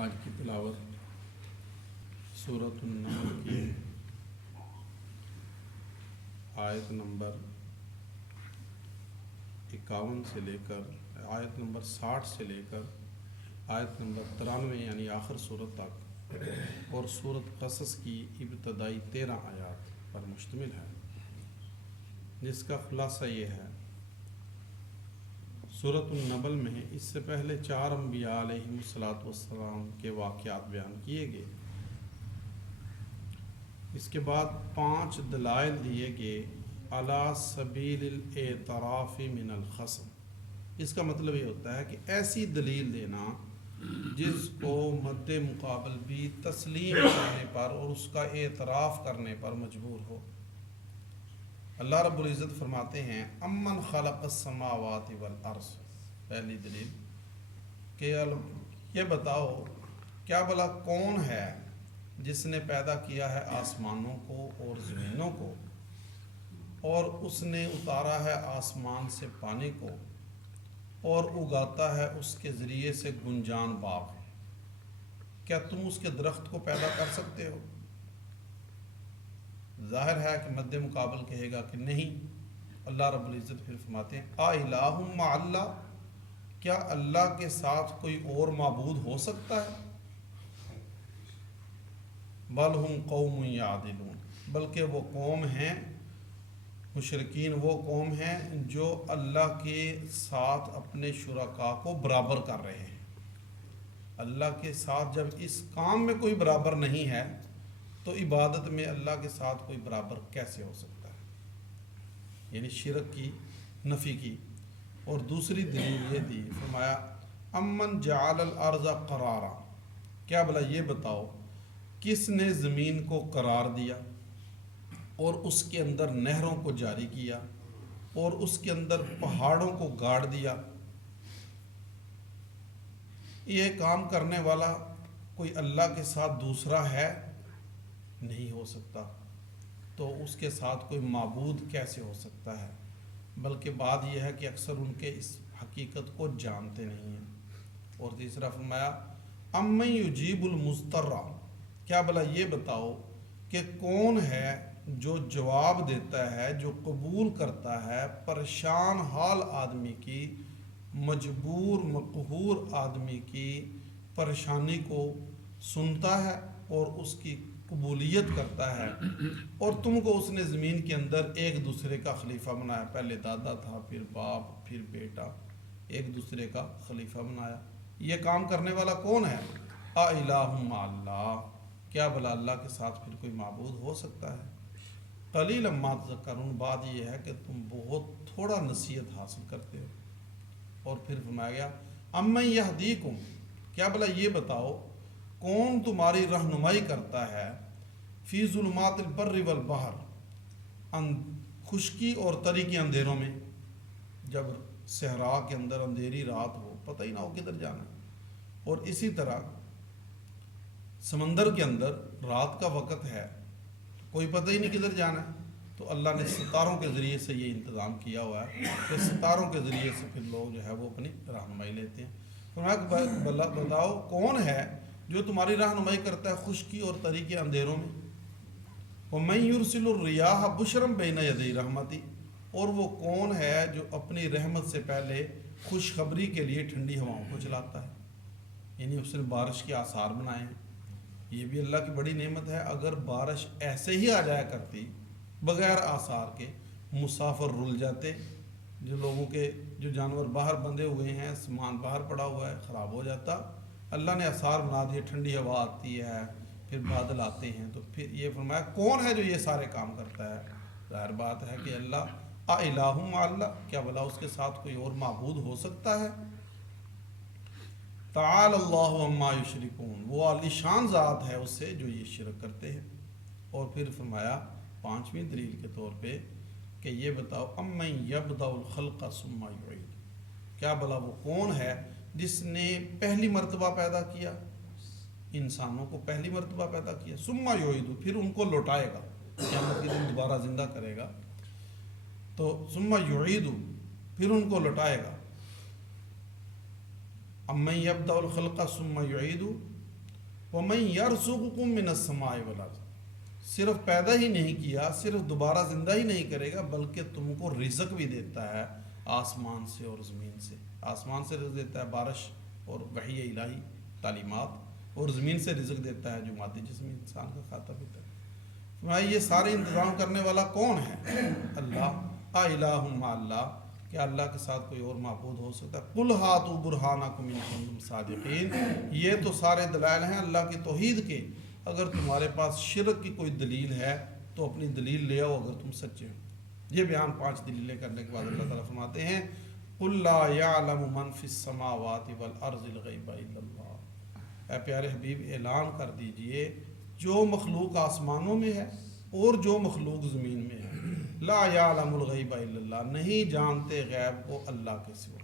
آج کی تلاوت سورۃ النمل کی آیت نمبر 51 سے لے کر آیت نمبر 60 سے لے کر آیت نمبر 93 یعنی آخر سورت تک اور سورۃ قصص کی ابتدائی 13 آیات پر مشتمل ہے، جس کا خلاصہ یہ ہے۔ سورۃ النمل میں اس سے پہلے 4 انبیاء علیہم السلام کے واقعات بیان کیے گئے، اس کے بعد 5 دلائل دیے گئے علی سبیل الاعتراف من الخصم۔ اس کا مطلب یہ ہوتا ہے کہ ایسی دلیل دینا جس کو مد مقابل بھی تسلیم کرنے پر اور اس کا اعتراف کرنے پر مجبور ہو۔ اللہ رب العزت فرماتے ہیں امن خلق السماوات والارض، پہلی دلیل کہ یہ بتاؤ کیا بھلا کون ہے جس نے پیدا کیا ہے آسمانوں کو اور زمینوں کو، اور اس نے اتارا ہے آسمان سے پانی کو اور اگاتا ہے اس کے ذریعے سے گنجان باغ، کیا تم اس کے درخت کو پیدا کر سکتے ہو؟ ظاہر ہے کہ مد مقابل کہے گا کہ نہیں۔ اللہ رب العزت پھر فرماتے ہیں الہ مع اللہ، کیا اللہ کے ساتھ کوئی اور معبود ہو سکتا ہے؟ بل ہم قوم یعدلون، بلکہ وہ قوم ہیں، مشرکین وہ قوم ہیں جو اللہ کے ساتھ اپنے شرکاء کو برابر کر رہے ہیں۔ اللہ کے ساتھ جب اس کام میں کوئی برابر نہیں ہے تو عبادت میں اللہ کے ساتھ کوئی برابر کیسے ہو سکتا ہے؟ یعنی شرک کی نفی کی۔ اور دوسری دلیل یہ دی، فرمایا امن جعل الارض قرارا، کیا بھلا یہ بتاؤ کس نے زمین کو قرار دیا اور اس کے اندر نہروں کو جاری کیا اور اس کے اندر پہاڑوں کو گاڑ دیا؟ یہ کام کرنے والا کوئی اللہ کے ساتھ دوسرا ہے؟ نہیں ہو سکتا، تو اس کے ساتھ کوئی معبود کیسے ہو سکتا ہے؟ بلکہ بات یہ ہے کہ اکثر ان کے اس حقیقت کو جانتے نہیں ہیں۔ اور تیسرا فرمایا امن یجیب المضطر، کیا بھلا یہ بتاؤ کہ کون ہے جو جواب دیتا ہے، جو قبول کرتا ہے پریشان حال آدمی کی، مجبور مقہور آدمی کی پریشانی کو سنتا ہے اور اس کی قبولیت کرتا ہے۔ اور تم کو اس نے زمین کے اندر ایک دوسرے کا خلیفہ بنایا، پہلے دادا تھا، پھر باپ، پھر بیٹا، ایک دوسرے کا خلیفہ بنایا۔ یہ کام کرنے والا کون ہے؟ الہ مع اللہ، کیا بھلا اللہ کے ساتھ پھر کوئی معبود ہو سکتا ہے؟ قلیلا ما تذکرون، بات یہ ہے کہ تم بہت تھوڑا نصیحت حاصل کرتے ہو۔ اور پھر فرمایا گیا امن یہدیکم، کیا بھلا یہ بتاؤ کون تمہاری رہنمائی کرتا ہے فی ظلمات البر والبحر، خشکی اور تری کے اندھیروں میں، جب صحرا کے اندر اندھیری رات ہو، پتہ ہی نہ ہو کدھر جانا، اور اسی طرح سمندر کے اندر رات کا وقت ہے، کوئی پتہ ہی نہیں کدھر جانا ہے، تو اللہ نے ستاروں کے ذریعے سے یہ انتظام کیا ہوا ہے کہ ستاروں کے ذریعے سے پھر لوگ جو ہے وہ اپنی رہنمائی لیتے ہیں۔ فرمایا بتاؤ کون ہے جو تمہاری رہنمائی کرتا ہے خشکی اور تری کے اندھیروں میں؟ وَمَن يُرْسِلُ الرِّيَاحَ بُشْرًا بَيْنَ يَدَيْ رَحْمَتِهِ، اور وہ کون ہے جو اپنی رحمت سے پہلے خوشخبری کے لیے ٹھنڈی ہواؤں کو چلاتا ہے؟ یعنی اس نے بارش کے آثار بنائے ہیں۔ یہ بھی اللہ کی بڑی نعمت ہے۔ اگر بارش ایسے ہی آ جایا کرتی بغیر آثار کے، مسافر رل جاتے، جو لوگوں کے جو جانور باہر بندھے ہوئے ہیں، سامان باہر پڑا ہوا ہے، خراب ہو جاتا۔ اللہ نے آثار بنا دیے، ٹھنڈی ہوا آتی ہے، پھر بادل آتے ہیں، تو پھر یہ فرمایا کون ہے جو یہ سارے کام کرتا ہے؟ ظاہر بات ہے کہ اللہ الہ مع اللہ، کیا بھلا اس کے ساتھ کوئی اور معبود ہو سکتا ہے؟ تعالی اللہ عما یشرکون، وہ عالی شان ذات ہے اس سے جو یہ شرک کرتے ہیں۔ اور پھر فرمایا 5ویں دلیل کے طور پہ کہ یہ بتاؤ امن یبدأ الخلق ثم یعید، کیا بھلا وہ کون ہے جس نے پہلی مرتبہ پیدا کیا، انسانوں کو پہلی مرتبہ پیدا کیا، ثم یعید، پھر ان کو لوٹائے گا، قیامت کے دن دوبارہ زندہ کرے گا، تو ثم یعید، پھر ان کو لوٹائے گا۔ امن یبدأ الخلق ثم یعید وَمَن يَرْزُقُكُم مِّنَ السَّمَاءِ وَالْأَرْضِ، صرف پیدا ہی نہیں کیا، صرف دوبارہ زندہ ہی نہیں کرے گا، بلکہ تم کو رزق بھی دیتا ہے آسمان سے اور زمین سے۔ آسمان سے رزق دیتا ہے بارش اور وحی الہی تعلیمات، اور زمین سے رزق دیتا ہے جو مادی جسم انسان کا کھاتا پیتا ہے۔ یہ سارے انتظام کرنے والا کون ہے؟ اللہ۔ الہ مع اللہ، کیا اللہ کے ساتھ کوئی اور معبود ہو سکتا ہے؟ قل ہاتوا برہانکم ان کنتم صادقین، یہ تو سارے دلائل ہیں اللہ کی توحید کے، اگر تمہارے پاس شرک کی کوئی دلیل ہے تو اپنی دلیل لے آؤ اگر تم سچے ہو۔ یہ بیان 5 دلیلیں کرنے کے بعد اللہ تعالیٰ فرماتے ہیں قل لا یعلم من فی السماوات والارض الغیب الا اللہ، اے پیارے حبیب اعلان کر دیجئے جو مخلوق آسمانوں میں ہے اور جو مخلوق زمین میں ہے، لا یعلم الغیب الا اللہ، نہیں جانتے غیب کو اللہ کے سوا،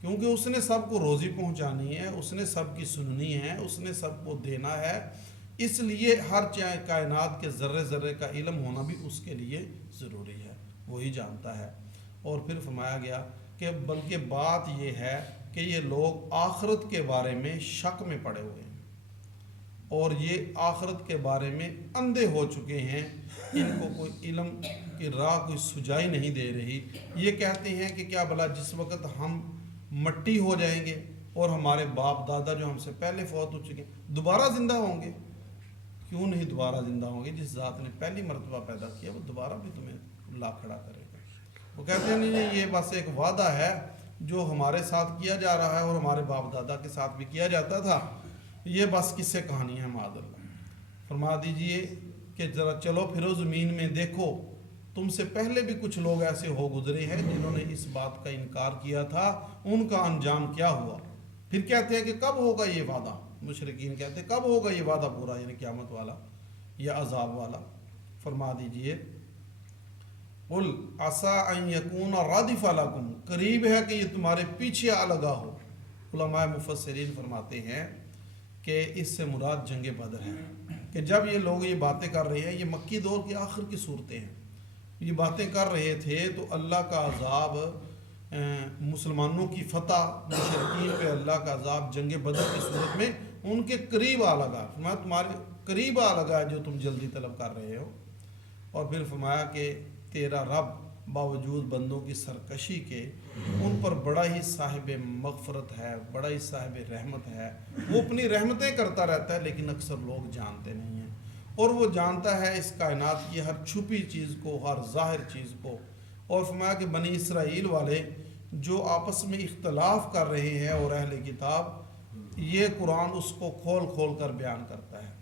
کیونکہ اس نے سب کو روزی پہنچانی ہے، اس نے سب کی سننی ہے، اس نے سب کو دینا ہے، اس لیے ہر کائنات کے ذرے ذرے کا علم ہونا بھی اس کے لیے ضروری ہے، وہی جانتا ہے۔ اور پھر فرمایا گیا کہ بلکہ بات یہ ہے کہ یہ لوگ آخرت کے بارے میں شک میں پڑے ہوئے ہیں، اور یہ آخرت کے بارے میں اندھے ہو چکے ہیں، ان کو کوئی علم کی راہ کوئی سجائی نہیں دے رہی۔ یہ کہتے ہیں کہ کیا بھلا جس وقت ہم مٹی ہو جائیں گے اور ہمارے باپ دادا جو ہم سے پہلے فوت ہو چکے ہیں دوبارہ زندہ ہوں گے؟ کیوں نہیں دوبارہ زندہ ہوں گے؟ جس ذات نے پہلی مرتبہ پیدا کیا وہ دوبارہ بھی تمہیں لا کھڑا کرے گا۔ وہ کہتے ہیں نہیں، یہ بس ایک وعدہ ہے جو ہمارے ساتھ کیا جا رہا ہے اور ہمارے باپ دادا کے ساتھ بھی کیا جاتا تھا، یہ بس قصے کہانی ہے معاذ اللہ۔ فرما دیجئے کہ ذرا چلو پھرو زمین میں، دیکھو تم سے پہلے بھی کچھ لوگ ایسے ہو گزرے ہیں جنہوں نے اس بات کا انکار کیا تھا، ان کا انجام کیا ہوا؟ پھر کہتے ہیں کہ کب ہوگا یہ وعدہ؟ مشرکین کہتے ہیں کب ہوگا یہ وعدہ پورا، یعنی قیامت والا یا عذاب والا؟ فرما دیجئے قل عسیٰ ان یکون ردف لکم، قریب ہے کہ یہ تمہارے پیچھے آ لگا ہو۔ علماء مفسرین فرماتے ہیں کہ اس سے مراد جنگ بدر ہے، کہ جب یہ لوگ یہ باتیں کر رہے ہیں، یہ مکی دور کے آخر کی صورتیں ہیں، یہ باتیں کر رہے تھے تو اللہ کا عذاب، مسلمانوں کی فتح، مشرکین پہ اللہ کا عذاب جنگ بدر کی صورت میں ان کے قریب آ لگا۔ فرمایا تمہارے قریب آ لگا ہے جو تم جلدی طلب کر رہے ہو۔ اور پھر فرمایا کہ تیرا رب باوجود بندوں کی سرکشی کے ان پر بڑا ہی صاحب مغفرت ہے، بڑا ہی صاحب رحمت ہے، وہ اپنی رحمتیں کرتا رہتا ہے لیکن اکثر لوگ جانتے نہیں ہیں، اور وہ جانتا ہے اس کائنات کی ہر چھپی چیز کو، ہر ظاہر چیز کو۔ اور فرمایا کہ بنی اسرائیل والے جو آپس میں اختلاف کر رہے ہیں اور اہل کتاب، یہ قرآن اس کو کھول کھول کر بیان کرتا ہے۔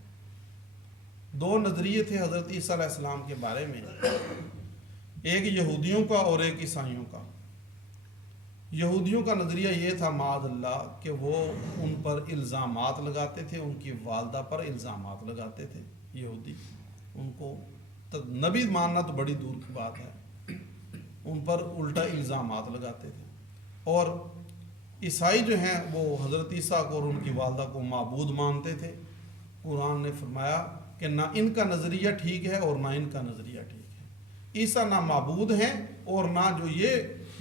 2 نظریے تھے حضرت عیسیٰ علیہ السلام کے بارے میں، ایک یہودیوں کا اور ایک عیسائیوں کا۔ یہودیوں کا نظریہ یہ تھا معاذ اللہ کہ وہ ان پر الزامات لگاتے تھے، ان کی والدہ پر الزامات لگاتے تھے یہودی، ان کو نبی ماننا تو بڑی دور کی بات ہے، ان پر الٹا الزامات لگاتے تھے۔ اور عیسائی جو ہیں وہ حضرت عیسیٰ کو اور ان کی والدہ کو معبود مانتے تھے۔ قرآن نے فرمایا کہ نہ ان کا نظریہ ٹھیک ہے اور نہ ان کا نظریہ ٹھیک ہے، عیسیٰ نہ معبود ہیں اور نہ جو یہ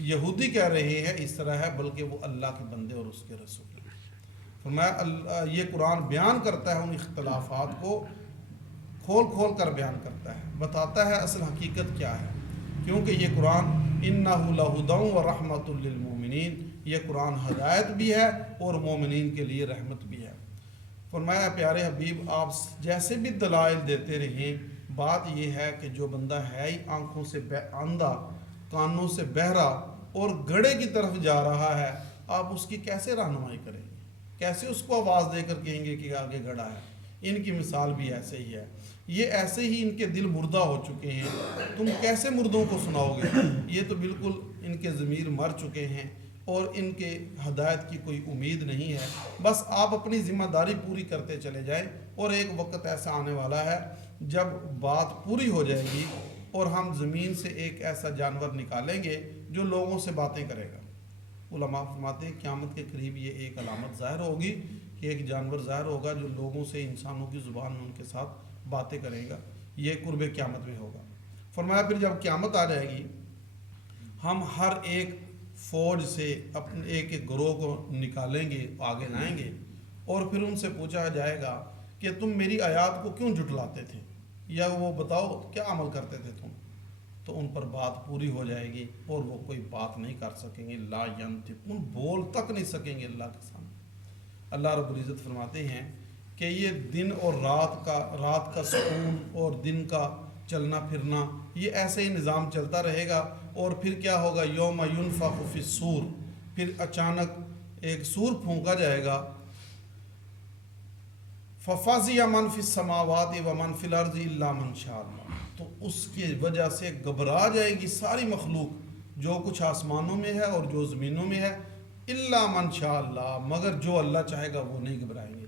یہودی کہہ رہے ہیں اس طرح ہے، بلکہ وہ اللہ کے بندے اور اس کے رسول ہیں۔ فرمایا یہ قرآن بیان کرتا ہے ان اختلافات کو، کھول کھول کر بیان کرتا ہے، بتاتا ہے اصل حقیقت کیا ہے، کیونکہ یہ قرآن اِنَّهُ لَهُدًى وَرَحْمَةٌ لِّلْمُؤْمِنِينَ، یہ قرآن ہدایت بھی ہے اور مومنین کے لیے رحمت بھی ہے۔ فرمایا پیارے حبیب آپ جیسے بھی دلائل دیتے رہیں، بات یہ ہے کہ جو بندہ ہے ہی آنکھوں سے اندھا، کانوں سے بہرا اور گڑھے کی طرف جا رہا ہے، آپ اس کی کیسے رہنمائی کریں گے؟ کیسے اس کو آواز دے کر کہیں گے کہ آگے گڑھا ہے؟ ان کی مثال بھی ایسے ہی ہے، یہ ایسے ہی ان کے دل مردہ ہو چکے ہیں، تم کیسے مردوں کو سناؤ گے؟ یہ تو بالکل ان کے ضمیر مر چکے ہیں اور ان کے ہدایت کی کوئی امید نہیں ہے۔ بس آپ اپنی ذمہ داری پوری کرتے چلے جائیں، اور ایک وقت ایسا آنے والا ہے جب بات پوری ہو جائے گی اور ہم زمین سے ایک ایسا جانور نکالیں گے جو لوگوں سے باتیں کرے گا۔ علماء فرماتے ہیں قیامت کے قریب یہ ایک علامت ظاہر ہوگی کہ ایک جانور ظاہر ہوگا جو لوگوں سے انسانوں کی زبان میں ان کے ساتھ باتیں کرے گا، یہ قرب قیامت میں ہوگا۔ فرمایا پھر جب قیامت آ جائے گی ہم ہر ایک فوج سے اپنے ایک ایک گروہ کو نکالیں گے، آگے لائیں گے، اور پھر ان سے پوچھا جائے گا کہ تم میری آیات کو کیوں جھٹلاتے تھے، یا وہ بتاؤ کیا عمل کرتے تھے تم، تو ان پر بات پوری ہو جائے گی اور وہ کوئی بات نہیں کر سکیں گے، لا ینطقون، بول تک نہیں سکیں گے اللہ کے سامنے۔ اللہ رب العزت فرماتے ہیں کہ یہ دن اور رات کا سکون اور دن کا چلنا پھرنا، یہ ایسے ہی نظام چلتا رہے گا، اور پھر کیا ہوگا، یوم ینفخ فی الصور، پھر اچانک ایک سور پھونکا جائے گا، ففزع من فی السماوات ومن فی الارض الا من شاء اللہ، تو اس کی وجہ سے گھبرا جائے گی ساری مخلوق، جو کچھ آسمانوں میں ہے اور جو زمینوں میں ہے، الا من شاء اللہ، مگر جو اللہ چاہے گا وہ نہیں گھبرائیں گے۔